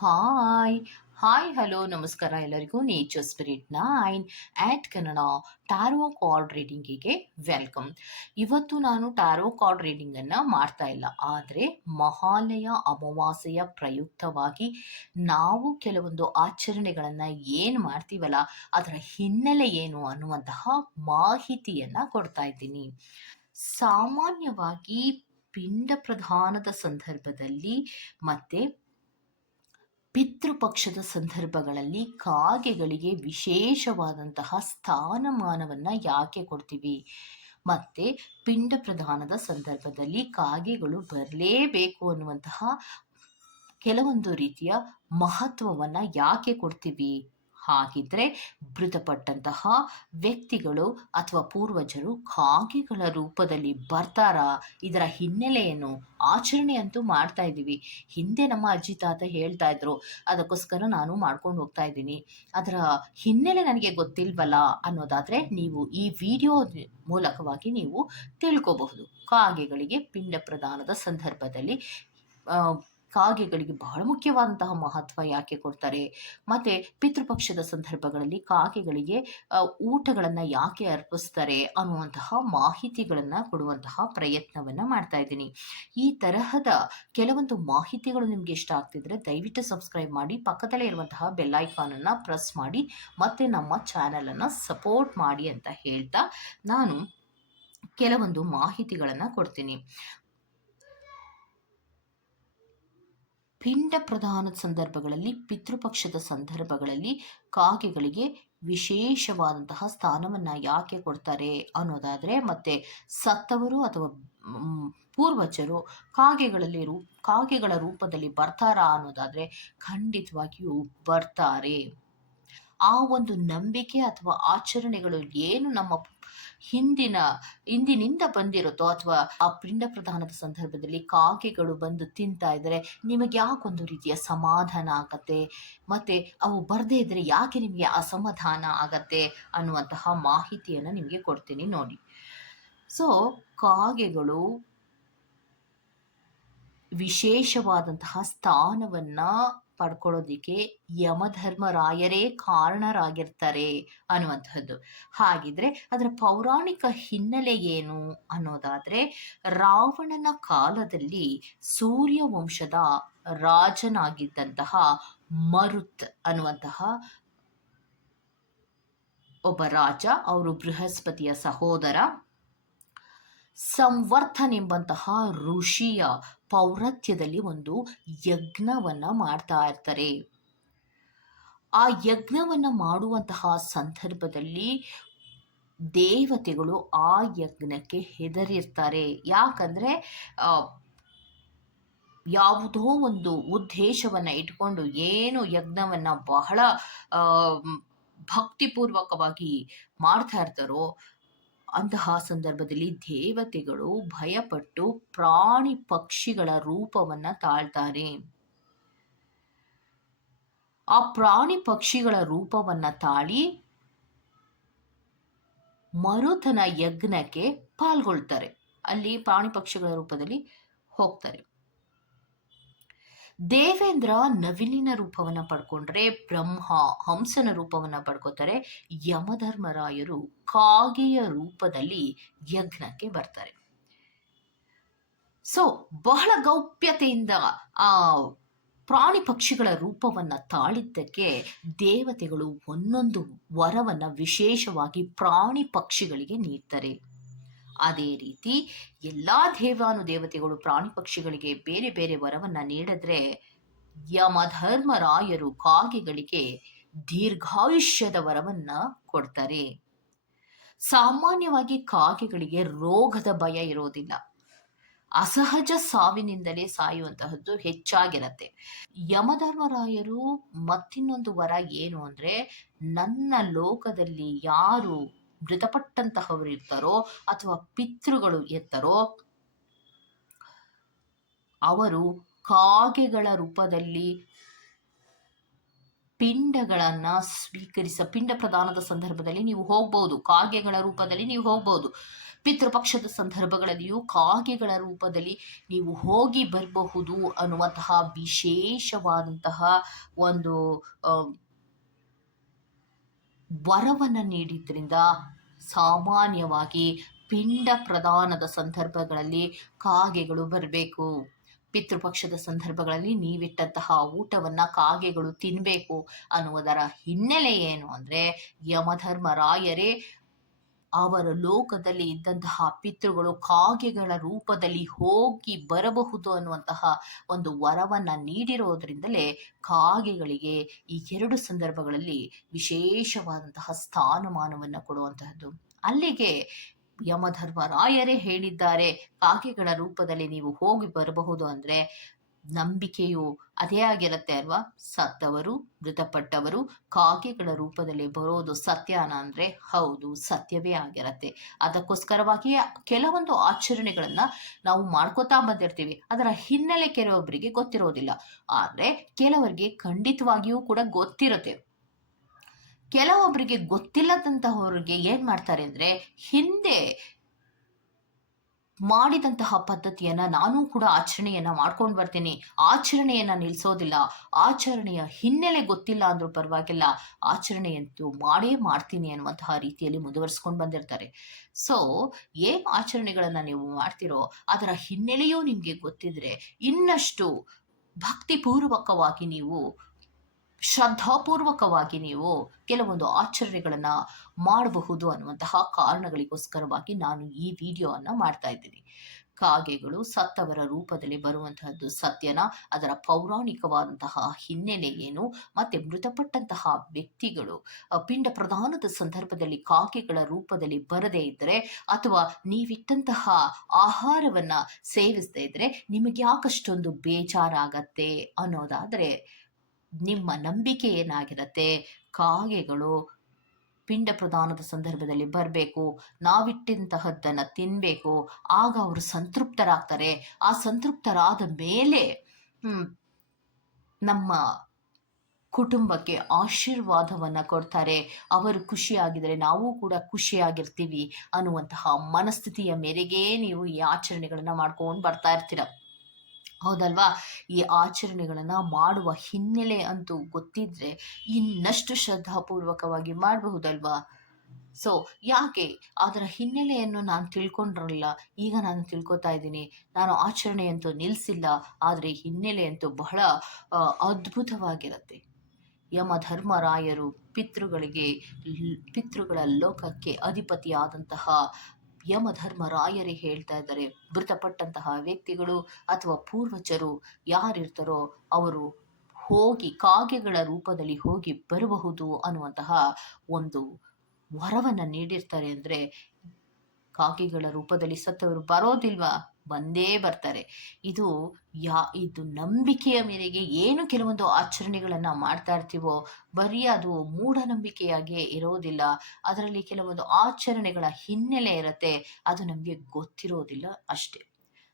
Hi hi hello ನಮಸ್ಕಾರ ಎಲ್ಲರಿಗೂ. Nature spirit nine at Kannada tarot card ರೀಡಿಂಗಿಗೆ welcome ಇವತ್ತು ನಾನು ಟಾರೋ ಕಾರ್ಡ್ ರೀಡಿಂಗನ್ನು ಮಾಡ್ತಾ ಇಲ್ಲ. ಆದರೆ ಮಹಾಲಯ ಅಮಾವಾಸ್ಯೆಯ ಪ್ರಯುಕ್ತವಾಗಿ ನಾವು ಕೆಲವೊಂದು ಆಚರಣೆಗಳನ್ನು ಏನು ಮಾಡ್ತೀವಲ್ಲ, ಅದರ ಹಿನ್ನೆಲೆ ಏನು ಅನ್ನುವಂತಹ ಮಾಹಿತಿಯನ್ನು ಕೊಡ್ತಾ ಇದ್ದೀನಿ. ಸಾಮಾನ್ಯವಾಗಿ ಪಿಂಡ ಪ್ರಧಾನದ ಸಂದರ್ಭದಲ್ಲಿ ಮತ್ತೆ ಪಿತೃಪಕ್ಷದ ಸಂದರ್ಭಗಳಲ್ಲಿ ಕಾಗೆಗಳಿಗೆ ವಿಶೇಷವಾದಂತಹ ಸ್ಥಾನಮಾನವನ್ನು ಯಾಕೆ ಕೊಡ್ತೀವಿ? ಮತ್ತು ಪಿಂಡ ಪ್ರಧಾನದ ಸಂದರ್ಭದಲ್ಲಿ ಕಾಗೆಗಳು ಬರಲೇಬೇಕು ಅನ್ನುವಂತಹ ಕೆಲವೊಂದು ರೀತಿಯ ಮಹತ್ವವನ್ನು ಯಾಕೆ ಕೊಡ್ತೀವಿ? ಹಾಗಿದ್ರೆ ಮೃತಪಟ್ಟಂತಹ ವ್ಯಕ್ತಿಗಳು ಅಥವಾ ಪೂರ್ವಜರು ಕಾಗೆಗಳ ರೂಪದಲ್ಲಿ ಬರ್ತಾರಾ? ಇದರ ಹಿನ್ನೆಲೆಯನ್ನು ಆಚರಣೆ ಅಂತೂ ಮಾಡ್ತಾ ಇದ್ದೀವಿ. ಹಿಂದೆ ನಮ್ಮ ಅಜ್ಜಿ ತಾತ ಹೇಳ್ತಾ ಇದ್ರು. ಅದಕ್ಕೋಸ್ಕರ ನಾನು ಮಾಡ್ಕೊಂಡು ಹೋಗ್ತಾ ಇದ್ದೀನಿ. ಅದರ ಹಿನ್ನೆಲೆ ನನಗೆ ಗೊತ್ತಿಲ್ವಲ್ಲ ಅನ್ನೋದಾದರೆ ನೀವು ಈ ವಿಡಿಯೋ ಮೂಲಕವಾಗಿ ನೀವು ತಿಳ್ಕೋಬಹುದು. ಕಾಗೆಗಳಿಗೆ ಪಿಂಡ ಪ್ರದಾನದ ಸಂದರ್ಭದಲ್ಲಿ ಕಾಗೆಗಳಿಗೆ ಬಹಳ ಮುಖ್ಯವಾದಂತಹ ಮಹತ್ವ ಯಾಕೆ ಕೊಡ್ತಾರೆ? ಮತ್ತು ಪಿತೃಪಕ್ಷದ ಸಂದರ್ಭಗಳಲ್ಲಿ ಕಾಗೆಗಳಿಗೆ ಊಟಗಳನ್ನು ಯಾಕೆ ಅರ್ಪಿಸ್ತಾರೆ ಅನ್ನುವಂತಹ ಮಾಹಿತಿಗಳನ್ನು ಕೊಡುವಂತಹ ಪ್ರಯತ್ನವನ್ನು ಮಾಡ್ತಾ ಇದ್ದೀನಿ. ಈ ತರಹದ ಕೆಲವೊಂದು ಮಾಹಿತಿಗಳು ನಿಮಗೆ ಇಷ್ಟ ಆಗ್ತಿದ್ರೆ ದಯವಿಟ್ಟು ಸಬ್ಸ್ಕ್ರೈಬ್ ಮಾಡಿ, ಪಕ್ಕದಲ್ಲೇ ಇರುವಂತಹ ಬೆಲ್ಲೈಕಾನನ್ನು ಪ್ರೆಸ್ ಮಾಡಿ, ಮತ್ತು ನಮ್ಮ ಚಾನಲನ್ನು ಸಪೋರ್ಟ್ ಮಾಡಿ ಅಂತ ಹೇಳ್ತಾ ನಾನು ಕೆಲವೊಂದು ಮಾಹಿತಿಗಳನ್ನು ಕೊಡ್ತೀನಿ. ಪಿಂಡ ಪ್ರಧಾನದ ಸಂದರ್ಭಗಳಲ್ಲಿ, ಪಿತೃಪಕ್ಷದ ಸಂದರ್ಭಗಳಲ್ಲಿ ಕಾಗೆಗಳಿಗೆ ವಿಶೇಷವಾದಂತಹ ಸ್ಥಾನವನ್ನು ಯಾಕೆ ಕೊಡ್ತಾರೆ ಅನ್ನೋದಾದರೆ, ಮತ್ತು ಸತ್ತವರು ಅಥವಾ ಪೂರ್ವಜರು ಕಾಗೆಗಳಲ್ಲಿ ರೂ, ಕಾಗೆಗಳ ರೂಪದಲ್ಲಿ ಬರ್ತಾರಾ ಅನ್ನೋದಾದರೆ ಖಂಡಿತವಾಗಿಯೂ ಬರ್ತಾರೆ. ಆ ಒಂದು ನಂಬಿಕೆ ಅಥವಾ ಆಚರಣೆಗಳು ಏನು ನಮ್ಮ ಹಿಂದಿನ, ಹಿಂದಿನಿಂದ ಬಂದಿರುತ್ತೋ ಅಥವಾ ಆ ಪಿಂಡ ಪ್ರಧಾನದ ಸಂದರ್ಭದಲ್ಲಿ ಕಾಗೆಗಳು ಬಂದು ತಿಂತಾ ಇದ್ದರೆ ನಿಮಗೆ ಯಾಕೊಂದು ರೀತಿಯ ಸಮಾಧಾನ ಆಗತ್ತೆ? ಮತ್ತು ಅವು ಬರದೇ ಇದ್ದರೆ ಯಾಕೆ ನಿಮಗೆ ಅಸಮಾಧಾನ ಆಗತ್ತೆ ಅನ್ನುವಂತಹ ಮಾಹಿತಿಯನ್ನು ನಿಮಗೆ ಕೊಡ್ತೀನಿ ನೋಡಿ. ಸೊ ಕಾಗೆಗಳು ವಿಶೇಷವಾದಂತಹ ಸ್ಥಾನವನ್ನ ಪಡ್ಕೊಳ್ಳೋದಿಕ್ಕೆ ಯಮಧರ್ಮರಾಯರೇ ಕಾರಣರಾಗಿರ್ತಾರೆ ಅನ್ನುವಂಥದ್ದು ಹಾಗಿದ್ರೆ ಅದರ ಪೌರಾಣಿಕ ಹಿನ್ನೆಲೆ ಏನು ಅನ್ನೋದಾದ್ರೆ ರಾವಣನ ಕಾಲದಲ್ಲಿ ಸೂರ್ಯ ವಂಶದ ರಾಜನಾಗಿದ್ದಂತಹ ಮರುತ್ ಅನ್ನುವಂತಹ ಒಬ್ಬ ರಾಜ, ಅವರು ಬೃಹಸ್ಪತಿಯ ಸಹೋದರ ಸಂವರ್ಧನ್ ಎಂಬಂತಹ ಋಷಿಯ ಪೌರತ್ಯದಲ್ಲಿ ಒಂದು ಯಜ್ಞವನ್ನ ಮಾಡ್ತಾ ಇರ್ತಾರೆ. ಆ ಯಜ್ಞವನ್ನ ಮಾಡುವಂತಹ ಸಂದರ್ಭದಲ್ಲಿ ದೇವತೆಗಳು ಆ ಯಜ್ಞಕ್ಕೆ ಹೆದರಿರ್ತಾರೆ. ಯಾಕಂದ್ರೆ ಯಾವುದೋ ಒಂದು ಉದ್ದೇಶವನ್ನ ಇಟ್ಕೊಂಡು ಏನು ಯಜ್ಞವನ್ನ ಬಹಳ ಭಕ್ತಿಪೂರ್ವಕವಾಗಿ ಮಾಡ್ತಾ ಇರ್ತಾರೋ ಅಂತಹ ಸಂದರ್ಭದಲ್ಲಿ ದೇವತೆಗಳು ಭಯಪಟ್ಟು ಪ್ರಾಣಿ ಪಕ್ಷಿಗಳ ರೂಪವನ್ನ ತಾಳ್ತಾರೆ. ಆ ಪ್ರಾಣಿ ಪಕ್ಷಿಗಳ ರೂಪವನ್ನ ತಾಳಿ ಮರುತನ ಯಜ್ಞಕ್ಕೆ ಪಾಲ್ಗೊಳ್ತಾರೆ. ಅಲ್ಲಿ ಪ್ರಾಣಿ ಪಕ್ಷಿಗಳ ರೂಪದಲ್ಲಿ ಹೋಗ್ತಾರೆ. ದೇವೇಂದ್ರ ನವಿಲಿನ ರೂಪವನ್ನ ಪಡ್ಕೊಂಡ್ರೆ, ಬ್ರಹ್ಮ ಹಂಸನ ರೂಪವನ್ನ ಪಡ್ಕೋತಾರೆ, ಯಮಧರ್ಮರಾಯರು ಕಾಗೆಯ ರೂಪದಲ್ಲಿ ಯಜ್ಞಕ್ಕೆ ಬರ್ತಾರೆ. ಸೊ ಬಹಳ ಗೌಪ್ಯತೆಯಿಂದ ಆ ಪ್ರಾಣಿ ಪಕ್ಷಿಗಳ ರೂಪವನ್ನ ತಾಳಿದ್ದಕ್ಕೆ ದೇವತೆಗಳು ಒಂದೊಂದು ವರವನ್ನ ವಿಶೇಷವಾಗಿ ಪ್ರಾಣಿ ಪಕ್ಷಿಗಳಿಗೆ ನೀಡ್ತಾರೆ. ಅದೇ ರೀತಿ ಎಲ್ಲಾ ದೇವಾನು ದೇವತೆಗಳು ಪ್ರಾಣಿ ಪಕ್ಷಿಗಳಿಗೆ ಬೇರೆ ಬೇರೆ ವರವನ್ನ ನೀಡಿದ್ರೆ ಯಮಧರ್ಮರಾಯರು ಕಾಗೆಗಳಿಗೆ ದೀರ್ಘಾಯುಷ್ಯದ ವರವನ್ನ ಕೊಡ್ತಾರೆ. ಸಾಮಾನ್ಯವಾಗಿ ಕಾಗೆಗಳಿಗೆ ರೋಗದ ಭಯ ಇರೋದಿಲ್ಲ. ಅಸಹಜ ಸಾವಿನಿಂದಲೇ ಸಾಯುವಂತಹದ್ದು ಹೆಚ್ಚಾಗಿರತ್ತೆ. ಯಮಧರ್ಮರಾಯರು ಮತ್ತಿನ್ನೊಂದು ವರ ಏನು ಅಂದ್ರೆ, ನನ್ನ ಲೋಕದಲ್ಲಿ ಯಾರು ಮೃತಪಟ್ಟಂತಹವರು ಇರ್ತಾರೋ ಅಥವಾ ಪಿತೃಗಳು ಇರ್ತಾರೋ, ಅವರು ಕಾಗೆಗಳ ರೂಪದಲ್ಲಿ ಪಿಂಡಗಳನ್ನು ಸ್ವೀಕರಿಸ, ಪಿಂಡ ಪ್ರದಾನದ ಸಂದರ್ಭದಲ್ಲಿ ನೀವು ಹೋಗ್ಬೋದು, ಕಾಗೆಗಳ ರೂಪದಲ್ಲಿ ನೀವು ಹೋಗ್ಬಹುದು ಪಿತೃಪಕ್ಷದ ಸಂದರ್ಭಗಳಲ್ಲಿಯೂ ಕಾಗೆಗಳ ರೂಪದಲ್ಲಿ ನೀವು ಹೋಗಿ ಬರಬಹುದು ಅನ್ನುವಂತಹ ವಿಶೇಷವಾದಂತಹ ಒಂದು ವರವನ್ನು ನೀಡಿದ್ರಿಂದ ಸಾಮಾನ್ಯವಾಗಿ ಪಿಂಡ ಪ್ರದಾನದ ಸಂದರ್ಭಗಳಲ್ಲಿ ಕಾಗೆಗಳು ಬರಬೇಕು. ಪಿತೃಪಕ್ಷದ ಸಂದರ್ಭಗಳಲ್ಲಿ ನೀವಿಟ್ಟಂತಹ ಊಟವನ್ನು ಕಾಗೆಗಳು ತಿನ್ನಬೇಕು ಅನ್ನುವುದರ ಹಿನ್ನೆಲೆ ಏನು ಅಂದ್ರೆ ಯಮಧರ್ಮರಾಯರೇ ಅವರ ಲೋಕದಲ್ಲಿ ಇದ್ದಂತಹ ಪಿತೃಗಳು ಕಾಗೆಗಳ ರೂಪದಲ್ಲಿ ಹೋಗಿ ಬರಬಹುದು ಅನ್ನುವಂತಹ ಒಂದು ವರವನ್ನ ನೀಡಿರೋದ್ರಿಂದಲೇ ಕಾಗೆಗಳಿಗೆ ಈ ಎರಡು ಸಂದರ್ಭಗಳಲ್ಲಿ ವಿಶೇಷವಾದಂತಹ ಸ್ಥಾನಮಾನವನ್ನು ಕೊಡುವಂತಹದ್ದು. ಅಲ್ಲಿಗೆ ಯಮಧರ್ಮರಾಯರೇ ಹೇಳಿದ್ದಾರೆ, ಕಾಗೆಗಳ ರೂಪದಲ್ಲಿ ನೀವು ಹೋಗಿ ಬರಬಹುದು ಅಂದ್ರೆ ನಂಬಿಕೆಯು ಅದೇ ಆಗಿರುತ್ತೆ ಅಲ್ವಾ? ಸತ್ತವರು, ಮೃತಪಟ್ಟವರು, ಕಾಗೆಗಳ ರೂಪದಲ್ಲಿ ಬರೋದು ಸತ್ಯನ ಅಂದ್ರೆ ಹೌದು, ಸತ್ಯವೇ ಆಗಿರತ್ತೆ. ಅದಕ್ಕೋಸ್ಕರವಾಗಿ ಕೆಲವೊಂದು ಆಚರಣೆಗಳನ್ನ ನಾವು ಮಾಡ್ಕೋತಾ ಬಂದಿರ್ತೀವಿ. ಅದರ ಹಿನ್ನೆಲೆ ಕೆಲವೊಬ್ಬರಿಗೆ ಗೊತ್ತಿರೋದಿಲ್ಲ. ಆದ್ರೆ ಕೆಲವರಿಗೆ ಖಂಡಿತವಾಗಿಯೂ ಕೂಡ ಗೊತ್ತಿರುತ್ತೆ. ಕೆಲವೊಬ್ಬರಿಗೆ ಗೊತ್ತಿಲ್ಲದಂತಹವ್ರಿಗೆ ಏನ್ ಮಾಡ್ತಾರೆ ಅಂದ್ರೆ ಹಿಂದೆ ಮಾಡಿದಂತಹ ಪದ್ಧತಿಯನ್ನ ನಾನು ಕೂಡ ಆಚರಣೆಯನ್ನ ಮಾಡ್ಕೊಂಡು ಬರ್ತೀನಿ. ಆಚರಣೆಯನ್ನ ನಿಲ್ಸೋದಿಲ್ಲ. ಆಚರಣೆಯ ಹಿನ್ನೆಲೆ ಗೊತ್ತಿಲ್ಲ ಅಂದ್ರೂ ಪರವಾಗಿಲ್ಲ. ಆಚರಣೆಯಂತೂ ಮಾಡೇ ಮಾಡ್ತೀನಿ ಅನ್ನುವಂತಹ ರೀತಿಯಲ್ಲಿ ಮುಂದುವರಿಸ್ಕೊಂಡು ಬಂದಿರ್ತಾರೆ. ಸೊ ಏನ್ ಆಚರಣೆಗಳನ್ನ ನೀವು ಮಾಡ್ತಿರೋ ಅದರ ಹಿನ್ನೆಲೆಯೂ ನಿಮ್ಗೆ ಗೊತ್ತಿದ್ರೆ ಇನ್ನಷ್ಟು ಭಕ್ತಿಪೂರ್ವಕವಾಗಿ ನೀವು ಶ್ರದ್ಧಾಪೂರ್ವಕವಾಗಿ ನೀವು ಕೆಲವೊಂದು ಆಚರಣೆಗಳನ್ನ ಮಾಡಬಹುದು ಅನ್ನುವಂತಹ ಕಾರಣಗಳಿಗೋಸ್ಕರವಾಗಿ ನಾನು ಈ ವಿಡಿಯೋವನ್ನು ಮಾಡ್ತಾ ಇದ್ದೀನಿ. ಕಾಗೆಗಳು ಸತ್ತವರ ರೂಪದಲ್ಲಿ ಬರುವಂತಹದ್ದು ಸತ್ಯನ, ಅದರ ಪೌರಾಣಿಕವಾದಂತಹ ಹಿನ್ನೆಲೆ ಏನು, ಮತ್ತೆ ಮೃತಪಟ್ಟಂತಹ ವ್ಯಕ್ತಿಗಳು ಪಿಂಡ ಪ್ರಧಾನದ ಸಂದರ್ಭದಲ್ಲಿ ಕಾಗೆಗಳ ರೂಪದಲ್ಲಿ ಬರದೇ ಇದ್ದರೆ ಅಥವಾ ನೀವಿಟ್ಟಂತಹ ಆಹಾರವನ್ನ ಸೇವಿಸದೇ ಇದ್ರೆ ನಿಮಗೆ ಯಾಕಷ್ಟೊಂದು ಬೇಜಾರಾಗತ್ತೆ ಅನ್ನೋದಾದ್ರೆ ನಿಮ್ಮ ನಂಬಿಕೆ ಏನಾಗಿರತ್ತೆ? ಕಾಗೆಗಳು ಪಿಂಡ ಪ್ರದಾನದ ಸಂದರ್ಭದಲ್ಲಿ ಬರಬೇಕು, ನಾವಿಟ್ಟಂತಹದ್ದನ್ನು ತಿನ್ನಬೇಕು ಆಗ ಅವರು ಸಂತೃಪ್ತರಾಗ್ತಾರೆ. ಆ ಸಂತೃಪ್ತರಾದ ಮೇಲೆ ನಮ್ಮ ಕುಟುಂಬಕ್ಕೆ ಆಶೀರ್ವಾದವನ್ನ ಕೊಡ್ತಾರೆ. ಅವರು ಖುಷಿಯಾಗಿದ್ರೆ ನಾವು ಕೂಡ ಖುಷಿಯಾಗಿರ್ತೀವಿ ಅನ್ನುವಂತಹ ಮನಸ್ಥಿತಿಯ ಮೇರೆಗೆ ನೀವು ಈ ಆಚರಣೆಗಳನ್ನು ಮಾಡ್ಕೊಂಡು ಬರ್ತಾ ಇರ್ತೀರ. ಹೌದಲ್ವಾ? ಈ ಆಚರಣೆಗಳನ್ನು ಮಾಡುವ ಹಿನ್ನೆಲೆ ಅಂತೂ ಗೊತ್ತಿದ್ರೆ ಇನ್ನಷ್ಟು ಶ್ರದ್ಧಾಪೂರ್ವಕವಾಗಿ ಮಾಡಬಹುದಲ್ವಾ? ಸೊ ಯಾಕೆ? ಅದರ ಹಿನ್ನೆಲೆಯನ್ನು ನಾನು ತಿಳ್ಕೊಂಡಿರಲಿಲ್ಲ ಈಗ ನಾನು ತಿಳ್ಕೊತಾ ಇದ್ದೀನಿ. ನಾನು ಆಚರಣೆಯಂತೂ ನಿಲ್ಲಿಸಿಲ್ಲ ಆದರೆ ಹಿನ್ನೆಲೆಯಂತೂ ಬಹಳ ಅದ್ಭುತವಾಗಿರುತ್ತೆ. ಯಮಧರ್ಮರಾಯರು ಪಿತೃಗಳಿಗೆ ಪಿತೃಗಳ ಲೋಕಕ್ಕೆ ಅಧಿಪತಿಯಾದಂತಹ ಯಮಧರ್ಮರಾಯರೇ ಹೇಳ್ತಾ ಇದ್ದಾರೆ. ಮೃತಪಟ್ಟಂತಹ ವ್ಯಕ್ತಿಗಳು ಅಥವಾ ಪೂರ್ವಜರು ಯಾರಿರ್ತಾರೋ ಅವರು ಹೋಗಿ ಕಾಗೆಗಳ ರೂಪದಲ್ಲಿ ಹೋಗಿ ಬರಬಹುದು ಅನ್ನುವಂತಹ ಒಂದು ವರವನ್ನು ನೀಡಿರ್ತಾರೆ ಅಂದ್ರೆ ಕಾಗೆಗಳ ರೂಪದಲ್ಲಿ ಸತ್ತವರು ಬರೋದಿಲ್ವಾ? ಬಂದೇ ಬರ್ತಾರೆ. ಇದು ಯಾ, ಇದು ನಂಬಿಕೆಯ ಮೇರೆಗೆ ಏನು ಕೆಲವೊಂದು ಆಚರಣೆಗಳನ್ನ ಮಾಡ್ತಾ ಇರ್ತೀವೋ ಬರೀ ಅದು ಮೂಢನಂಬಿಕೆಯಾಗಿ ಇರೋದಿಲ್ಲ. ಅದರಲ್ಲಿ ಕೆಲವೊಂದು ಆಚರಣೆಗಳ ಹಿನ್ನೆಲೆ ಇರುತ್ತೆ. ಅದು ನಮಗೆ ಗೊತ್ತಿರೋದಿಲ್ಲ ಅಷ್ಟೇ.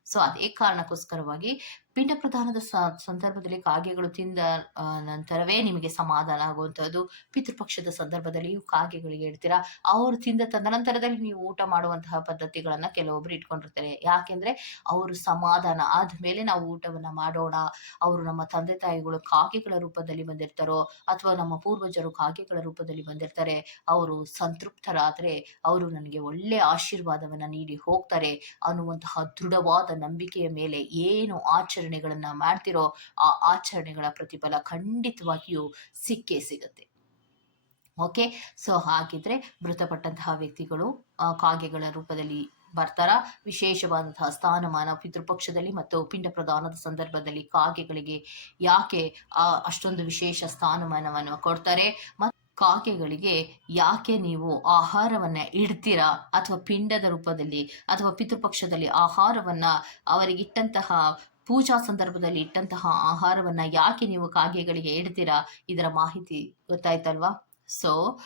ಸೊ ಅದೇ ಕಾರಣಕ್ಕೋಸ್ಕರವಾಗಿ ಪಿಂಡ ಪ್ರಧಾನದ ಸಂದರ್ಭದಲ್ಲಿ ಕಾಗೆಗಳು ತಿಂದ ನಂತರವೇ ನಿಮಗೆ ಸಮಾಧಾನ ಆಗುವಂಥದ್ದು ಪಿತೃಪಕ್ಷದ ಸಂದರ್ಭದಲ್ಲಿಯೂ ಕಾಗೆಗಳಿಗೆ ಇಡ್ತೀರಾ ಅವರು ತಿಂದ ತದನಂತರದಲ್ಲಿ ನೀವು ಊಟ ಮಾಡುವಂತಹ ಪದ್ಧತಿಗಳನ್ನ ಕೆಲವೊಬ್ರು ಇಟ್ಕೊಂಡಿರ್ತಾರೆ. ಯಾಕೆಂದ್ರೆ ಅವರು ಸಮಾಧಾನ ಆದ್ಮೇಲೆ ನಾವು ಊಟವನ್ನ ಮಾಡೋಣ. ಅವರು ನಮ್ಮ ತಂದೆ ತಾಯಿಗಳು ಕಾಗೆಗಳ ರೂಪದಲ್ಲಿ ಬಂದಿರ್ತಾರೋ ಅಥವಾ ನಮ್ಮ ಪೂರ್ವಜರು ಕಾಗೆಗಳ ರೂಪದಲ್ಲಿ ಬಂದಿರ್ತಾರೆ, ಅವರು ಸಂತೃಪ್ತರಾದ್ರೆ ಅವರು ನನಗೆ ಒಳ್ಳೆ ಆಶೀರ್ವಾದವನ್ನ ನೀಡಿ ಹೋಗ್ತಾರೆ ಅನ್ನುವಂತಹ ದೃಢವಾದ ನಂಬಿಕೆಯ ಮೇಲೆ ಏನು ಆಚರಣೆಗಳನ್ನ ಮಾಡ್ತಿರೋ ಆ ಆಚರಣೆಗಳ ಪ್ರತಿಫಲ ಖಂಡಿತವಾಗಿಯೂ ಸಿಕ್ಕೇ ಸಿಗುತ್ತೆ. ಓಕೆ ಸೊ ಹಾಗಿದ್ರೆ ಮೃತಪಟ್ಟಂತಹ ವ್ಯಕ್ತಿಗಳು ಕಾಗೆಗಳ ರೂಪದಲ್ಲಿ ಬರ್ತಾರ? ವಿಶೇಷವಾದಂತಹ ಸ್ಥಾನಮಾನ ಪಿತೃಪಕ್ಷದಲ್ಲಿ ಮತ್ತು ಪಿಂಡ ಪ್ರದಾನದ ಸಂದರ್ಭದಲ್ಲಿ ಕಾಗೆಗಳಿಗೆ ಯಾಕೆ ಅಷ್ಟೊಂದು ವಿಶೇಷ ಸ್ಥಾನಮಾನವನ್ನು ಕೊಡ್ತಾರೆ? ಮತ್ತು ಕಾಗೆಗಳಿಗೆ ಯಾಕೆ ನೀವು ಆಹಾರವನ್ನ ಇಡ್ತೀರಾ? ಅಥವಾ ಪಿಂಡದ ರೂಪದಲ್ಲಿ ಅಥವಾ ಪಿತೃಪಕ್ಷದಲ್ಲಿ ಆಹಾರವನ್ನ ಅವರಿಗಿಟ್ಟಂತಹ ಪೂಜಾ ಸಂದರ್ಭದಲ್ಲಿ ಇಟ್ಟಂತಹ ಆಹಾರವನ್ನ ಯಾಕೆ ನೀವು ಕಾಗೆಗಳಿಗೆ ಇಡ್ತೀರಾ? ಇದರ ಮಾಹಿತಿ ಗೊತ್ತಾಯ್ತಲ್ವಾ? ಸೊ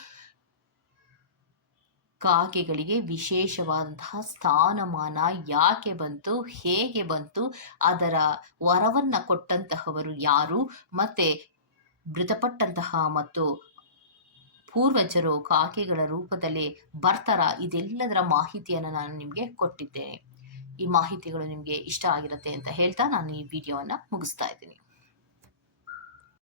ಕಾಗೆಗಳಿಗೆ ವಿಶೇಷವಾದಂತಹ ಸ್ಥಾನಮಾನ ಯಾಕೆ ಬಂತು? ಹೇಗೆ ಬಂತು? ಅದರ ವರವನ್ನ ಕೊಟ್ಟಂತಹವರು ಯಾರು? ಮತ್ತೆ ಮೃತಪಟ್ಟಂತಹ ಮತ್ತು ಪೂರ್ವಜರು ಕಾಗೆಗಳ ರೂಪದಲ್ಲಿ ಬರ್ತಾರ? ಇದೆಲ್ಲದರ ಮಾಹಿತಿಯನ್ನು ನಾನು ನಿಮಗೆ ಕೊಟ್ಟಿದ್ದೇನೆ. ಈ ಮಾಹಿತಿಗಳು ನಿಮಗೆ ಇಷ್ಟ ಆಗಿರುತ್ತೆ ಅಂತ ಹೇಳ್ತಾ ನಾನು ಈ ವಿಡಿಯೋವನ್ನು ಮುಗಿಸ್ತಾ ಇದ್ದೀನಿ.